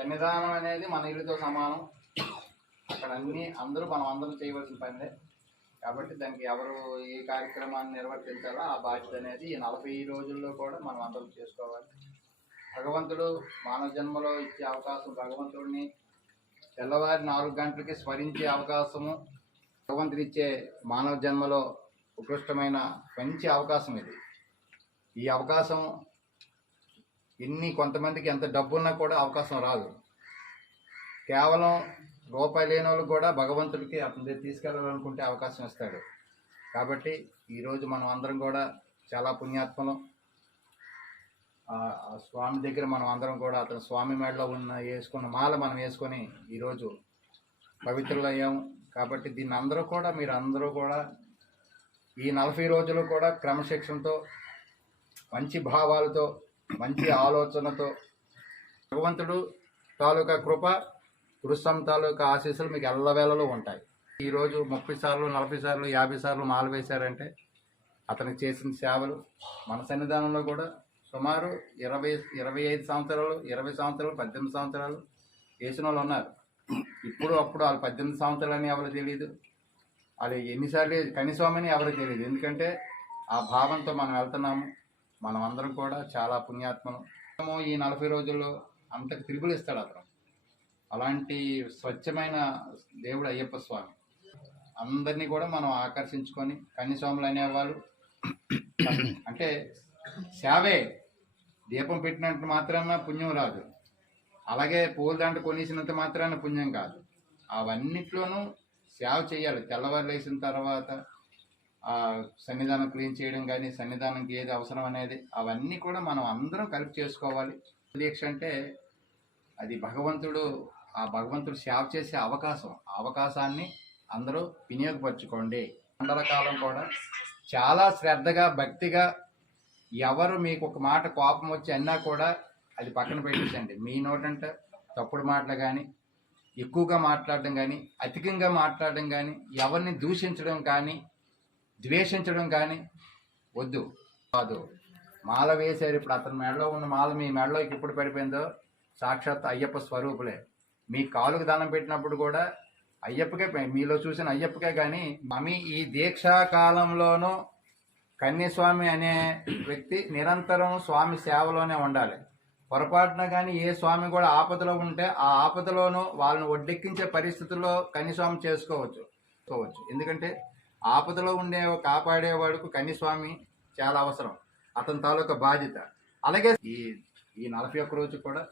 సన్నిధానం అనేది మన ఇల్లుతో సమానం. అక్కడ అన్ని అందరూ మనం అందరం చేయవలసిన పనిదే కాబట్టి దానికి ఎవరు ఏ కార్యక్రమాన్ని నిర్వర్తించాలో ఆ బాధ్యత అనేది ఈ నలభై రోజుల్లో కూడా మనం అందరం చేసుకోవాలి. భగవంతుడు మానవ జన్మలో ఇచ్చే అవకాశం భగవంతుడిని తెల్లవారి నాలుగు గంటలకి స్మరించే అవకాశము భగవంతుడు ఇచ్చే మానవ జన్మలో ఉత్కృష్టమైన మంచి అవకాశం ఇది. ఈ అవకాశం ఎన్ని కొంతమందికి ఎంత డబ్బున్నా కూడా అవకాశం రాదు. కేవలం రూపాయి లేని వాళ్ళకి కూడా భగవంతుడికి అతని తీసుకెళ్ళాలనుకుంటే అవకాశం ఇస్తాడు. కాబట్టి ఈరోజు మనం అందరం కూడా చాలా పుణ్యాత్మలం. ఆ స్వామి దగ్గర మనం అందరం కూడా అతను స్వామి మెడలో ఉన్న వేసుకున్న మాల మనం వేసుకొని ఈరోజు పవిత్రులయ్యాము కాబట్టి దీన్ని అందరూ కూడా మీరు అందరూ కూడా ఈ నలభై రోజులు కూడా క్రమశిక్షణతో మంచి భావాలతో మంచి ఆలోచనతో. భగవంతుడు తాలూకా కృప కృష్ణం తాలూకా ఆశీస్సులు మీకు ఎల్లవేళలో ఉంటాయి. ఈరోజు ముప్పై సార్లు నలభై సార్లు యాభై సార్లు మాల వేశారంటే అతనికి చేసిన సేవలు మన సన్నిధానంలో కూడా సుమారు ఇరవై ఇరవై ఐదు సంవత్సరాలు ఇరవై సంవత్సరాలు పద్దెనిమిది సంవత్సరాలు వేసిన వాళ్ళు ఉన్నారు. ఇప్పుడు అప్పుడు వాళ్ళు పద్దెనిమిది సంవత్సరాలని ఎవరు తెలియదు వాళ్ళు ఎన్నిసార్లు కనీసమని ఎవరికి తెలియదు ఎందుకంటే ఆ భావంతో మనం వెళ్తున్నాము. మనం అందరం కూడా చాలా పుణ్యాత్మలు. ఈ నలభై రోజుల్లో అంతకు తిరుగులు ఇస్తాడు అతను. అలాంటి స్వచ్ఛమైన దేవుడు అయ్యప్ప స్వామి. అందరినీ కూడా మనం ఆకర్షించుకొని కన్యస్వాములు అనేవాళ్ళు అంటే సేవే. దీపం పెట్టినంత మాత్రాన పుణ్యం రాదు. అలాగే పూల దండ కొనేసినంత మాత్రాన పుణ్యం కాదు. అవన్నిట్లోనూ సేవ చేయాలి. తెల్లవారు లేచిన తర్వాత సన్నిధానం క్లీన్ చేయడం కానీ సన్నిధానంకి ఏది అవసరం అనేది అవన్నీ కూడా మనం అందరం కలిపి చేసుకోవాలి. దీక్ష అంటే అది భగవంతుడు ఆ భగవంతుడు సేవ చేసే అవకాశం. ఆ అవకాశాన్ని అందరూ వినియోగపరచుకోండి. పండల కాలం కూడా చాలా శ్రద్ధగా భక్తిగా ఎవరు మీకు ఒక మాట కోపం వచ్చి అన్నా కూడా అది పక్కన పెట్టేసండి మీ నోటంటే తప్పుడు మాటలు కానీ ఎక్కువగా మాట్లాడడం కానీ అధికంగా మాట్లాడడం కానీ ఎవరిని దూషించడం కానీ ద్వేషించడం కానీ వద్దు. కాదు. మాల వేశారు ఇప్పుడు అతని మెడలో ఉన్న మాల మీ మెడలోకి ఎప్పుడు పడిపోయిందో? సాక్షాత్ అయ్యప్ప స్వరూపులే. మీ కాలుకు దానం పెట్టినప్పుడు కూడా అయ్యప్పకే మీలో చూసిన అయ్యప్పకే కానీ మమ్మీ ఈ దీక్షా కాలంలోనూ కన్యస్వామి అనే వ్యక్తి నిరంతరం స్వామి సేవలోనే ఉండాలి. పొరపాటున కానీ ఏ స్వామి కూడా ఆపదలో ఉంటే ఆ ఆపదలోనూ వాళ్ళని ఒడ్డెక్కించే పరిస్థితుల్లో కన్యస్వామి చేసుకోవచ్చు. చేసుకోవచ్చు. ఎందుకంటే ఆపదలో ఉండే కాపాడేవాడుకు కన్యస్వామి చాలా అవసరం. అతని తాలూకా బాధ్యత. అలాగే ఈ ఈ నలభై ఒక్క రోజు కూడా